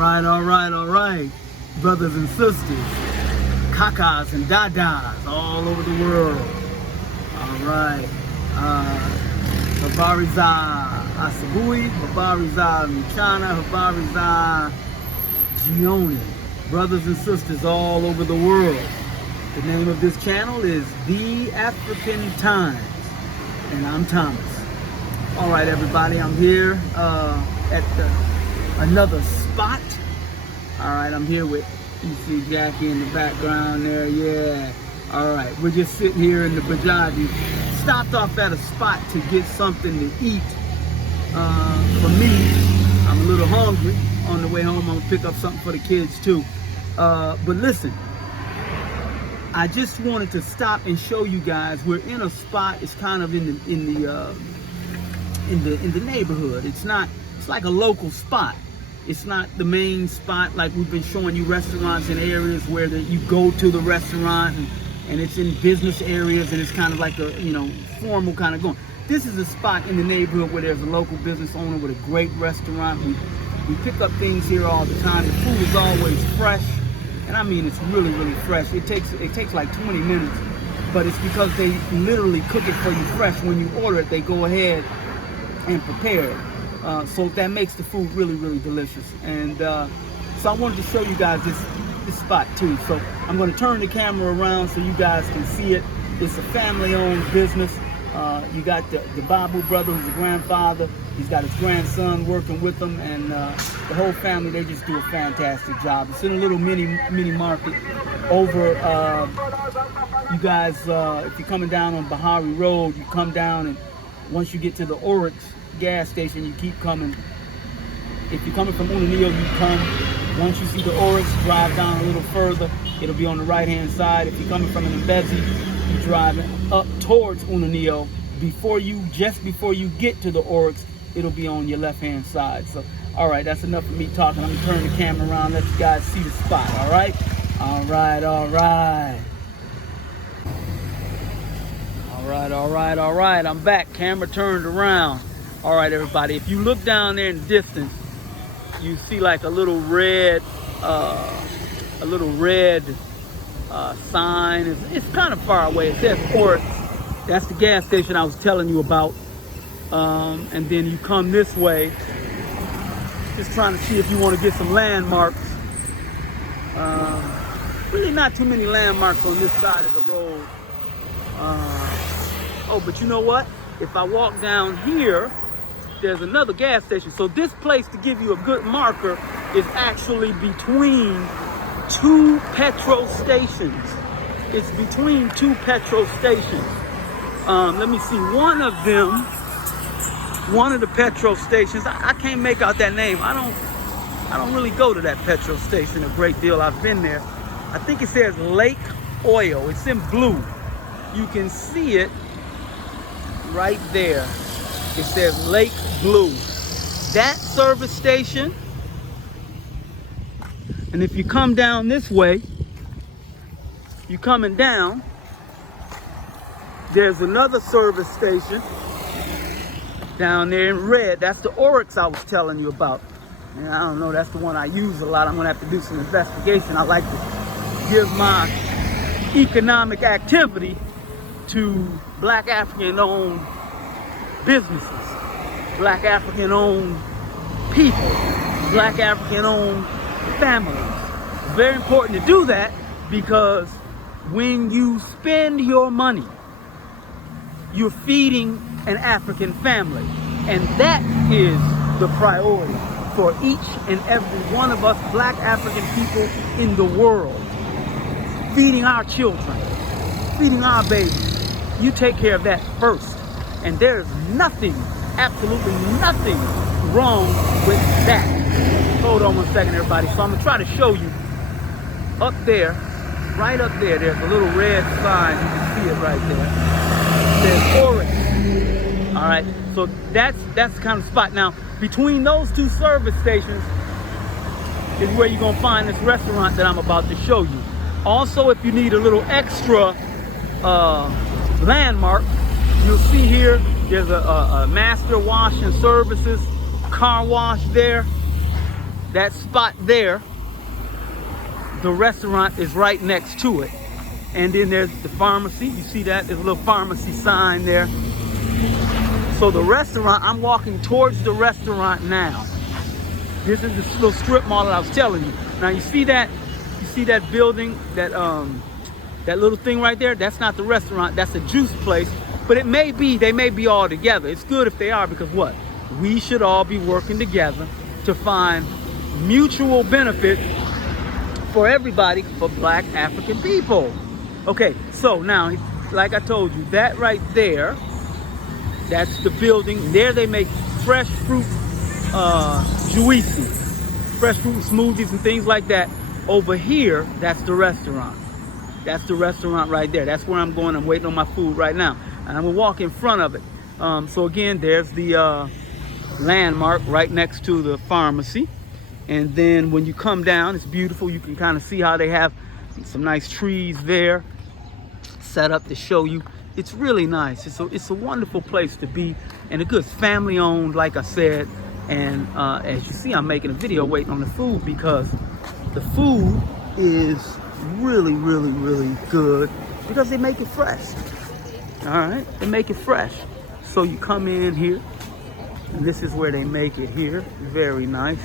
All right, brothers and sisters, kakas and dadas all over the world. All right, Habariza Asabui, Habariza Michana, Habariza Gioni, brothers and sisters all over the world. The name of this channel is The African Times, and I'm Thomas. All right, everybody, I'm here at another spot. All right, I'm here with, you see Jackie in the background there, yeah. All right, we're just sitting here in the Bajaji. Stopped off at a spot to get something to eat. For me, I'm a little hungry. On the way home, I'm gonna pick up something for the kids too. But listen, I just wanted to stop and show you guys. We're in a spot. It's kind of in the neighborhood. It's like a local spot. It's not the main spot like we've been showing you restaurants in areas where you go to the restaurant and it's in business areas and it's kind of like a, you know, formal kind of going. This is a spot in the neighborhood where there's a local business owner with a great restaurant. We pick up things here all the time. The food is always fresh, and I mean it's really, really fresh. It takes like 20 minutes, but it's because they literally cook it for you fresh. When you order it, they go ahead and prepare it. So that makes the food really, really delicious. And so I wanted to show you guys this spot too. So I'm going to turn the camera around so you guys can see it. It's a family-owned business. You got the Babu brother, who's the grandfather. He's got his grandson working with him, and the whole family, they just do a fantastic job. It's in a little mini market over, you guys, if you're coming down on Bahari Road, you come down, and once you get to the Oryx gas station, you keep coming. If you're coming from Unanio, you come. Once you see the Oryx, drive down a little further. It'll be on the right-hand side. If you're coming from an Mbezi, you're driving up towards Unanio. Just before you get to the Oryx, it'll be on your left-hand side. So, all right, that's enough of me talking. I'm gonna turn the camera around, let you guys see the spot. All right, all right, all right. All right, I'm back, camera turned around. All right, everybody, if you look down there in the distance, you see like a little red sign. It's kind of far away. It says Oryx. That's the gas station I was telling you about. And then you come this way, just trying to see if you want to get some landmarks. Really not too many landmarks on this side of the road. Oh, but you know what? If I walk down here, there's another gas station. So this place, to give you a good marker, is actually between two petrol stations. It's between two petrol stations. Let me see, one of the petrol stations, I can't make out that name. I don't really go to that petrol station a great deal. I've been there. I think it says Lake Oil. It's in blue. You can see it right there. It says Lake Blue. That service station, and if you come down this way, you're coming down, there's another service station down there in red. That's the Oryx I was telling you about. And I don't know, that's the one I use a lot. I'm gonna have to do some investigation. I like to give my economic activity to Black African-owned businesses, Black African-owned people, Black African-owned families. It's very important to do that because when you spend your money, you're feeding an African family. And that is the priority for each and every one of us Black African people in the world. Feeding our children, feeding our babies. You take care of that first. And there's nothing, absolutely nothing wrong with that. Hold on one second, everybody. So I'm gonna try to show you up there, right up there, there's a little red sign. You can see it right there. There's Oryx. All right, so that's the kind of spot. Now, between those two service stations is where you're gonna find this restaurant that I'm about to show you. Also, if you need a little extra landmark, you'll see here, there's a master wash and services car wash there. that spot there, the restaurant is right next to it. And then there's the pharmacy. You see that? There's a little pharmacy sign there. So the restaurant, I'm walking towards the restaurant now. This is the little strip mall that I was telling you. Now you see that? You see that building, that little thing right there? That's not the restaurant, that's a juice place. But it may be, they may be all together. It's good if they are, because what? We should all be working together to find mutual benefit for everybody, for Black African people. Okay, so now, like I told you, that right there, that's the building. There they make fresh fruit juicy, fresh fruit smoothies and things like that. Over here, that's the restaurant. That's the restaurant right there. That's where I'm going. I'm waiting on my food right now. And I'm gonna walk in front of it. So again, there's the landmark right next to the pharmacy. And then when you come down, it's beautiful. You can kind of see how they have some nice trees there set up to show you. It's really nice. It's a wonderful place to be, and a good family owned, like I said. And as you see, I'm making a video waiting on the food, because the food is really, really, really good, because they make it fresh. All right, they make it fresh. So you come in here, and this is where they make it here. Very nice.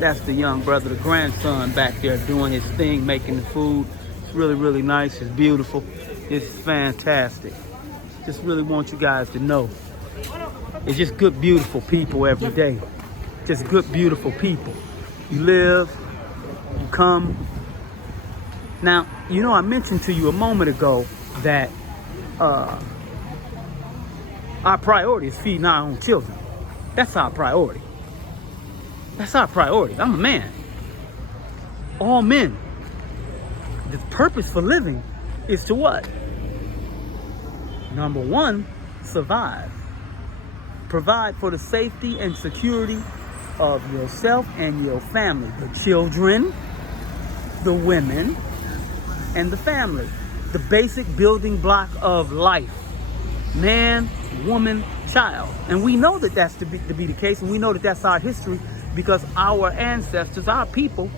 That's the young brother, the grandson back there doing his thing, making the food. It's really, really nice. It's beautiful. It's fantastic. Just really want you guys to know, it's just good, beautiful people every day. Just good, beautiful people. You live, you come. Now, you know, I mentioned to you a moment ago that our priority is feeding our own children. That's our priority. That's our priority. I'm a man. All men. The purpose for living is to what? Number one, survive. Provide for the safety and security of yourself and your family. The children, the women, and the family. The basic building block of life. Man, woman, child. And we know that that's to be the case, and we know that that's our history, because our ancestors, our people,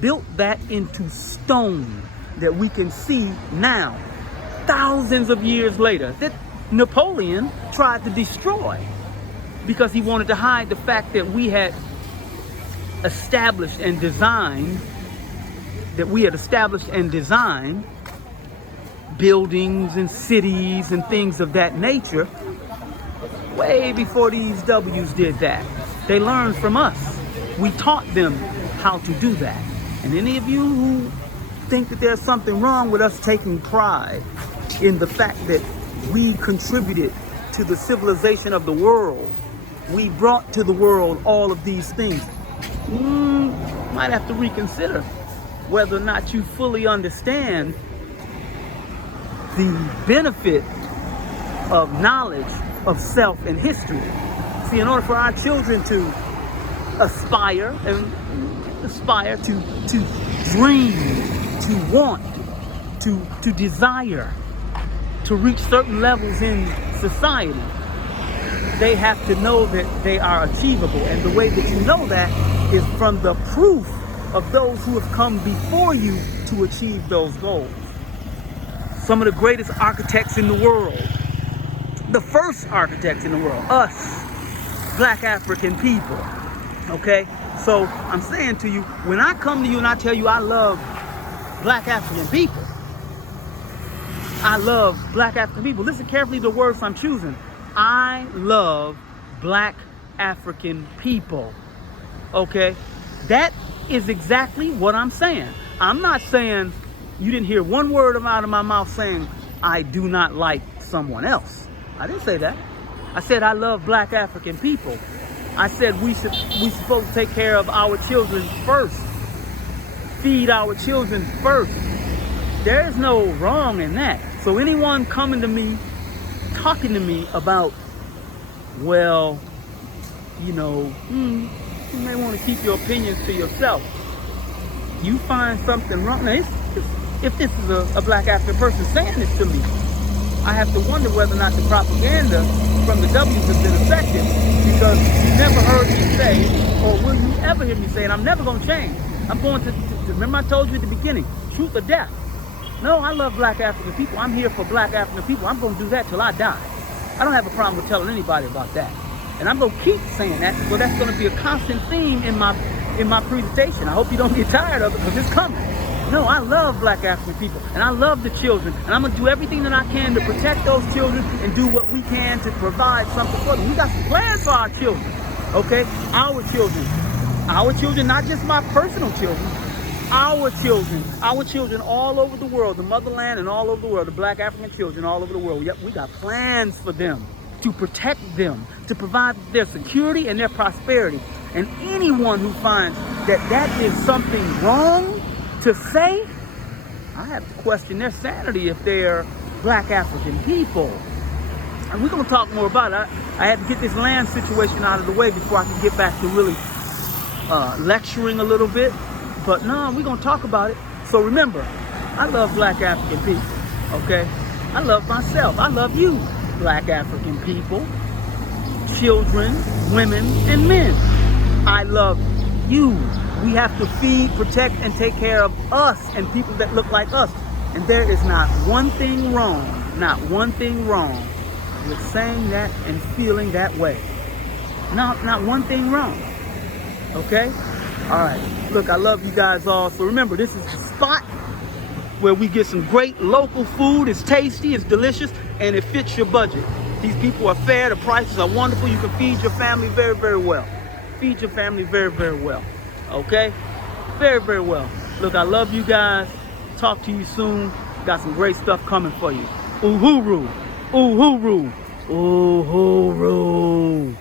built that into stone that we can see now, thousands of years later, that Napoleon tried to destroy, because he wanted to hide the fact that we had established and designed, buildings and cities and things of that nature way before these W's did that. They learned from us. We taught them how to do that. And any of you who think that there's something wrong with us taking pride in the fact that we contributed to the civilization of the world, we brought to the world all of these things, might have to reconsider whether or not you fully understand the benefit of knowledge of self and history. See, in order for our children to aspire to dream, to want, to desire, to reach certain levels in society, they have to know that they are achievable. And the way that you know that is from the proof of those who have come before you to achieve those goals. Some of the greatest architects in the world, the first architects in the world, us, Black African people, okay? So I'm saying to you, when I come to you and I tell you I love Black African people, I love Black African people. Listen carefully to the words I'm choosing. I love Black African people, okay? That is exactly what I'm saying. I'm not saying, you didn't hear one word out of my mouth saying I do not like someone else. I didn't say that. I said I love Black African people. I said we supposed to take care of our children first. Feed our children first. There's no wrong in that. So anyone coming to me, talking to me about, well, you know, you may want to keep your opinions to yourself. You find something wrong. Now, if this is a Black African person saying this to me, I have to wonder whether or not the propaganda from the W's has been effective, because you never heard me say, or will you ever hear me say, and I'm never going to change. I'm going to remember I told you at the beginning, truth or death. No, I love black African people. I'm here for black African people. I'm going to do that till I die. I don't have a problem with telling anybody about that. And I'm going to keep saying that, so that's going to be a constant theme in my presentation. I hope you don't get tired of it, because it's coming. No, I love black African people, and I love the children, and I'm going to do everything that I can to protect those children and do what we can to provide something for them. We got some plans for our children, okay? Our children, not just my personal children, our children all over the world, the motherland and all over the world, the black African children all over the world. Yep, we got plans for them, to protect them, to provide their security and their prosperity. And anyone who finds that that is something wrong to say, I have to question their sanity if they're black African people. And we're going to talk more about it. I had to get this land situation out of the way before I can get back to really lecturing a little bit. But no, we're going to talk about it. So remember, I love black African people, okay? I love myself. I love you, black African people, children, women, and men. I love you. We have to feed, protect, and take care of us and people that look like us. And there is not one thing wrong with saying that and feeling that way. Not one thing wrong, okay? All right, look, I love you guys all. So remember, this is the spot where we get some great local food. It's tasty, it's delicious, and it fits your budget. These people are fair, the prices are wonderful. You can feed your family very, very well. Feed your family very, very well, okay? Very, very well. Look, I love you guys. Talk to you soon. Got some great stuff coming for you. Uhuru, uhuru, uhuru.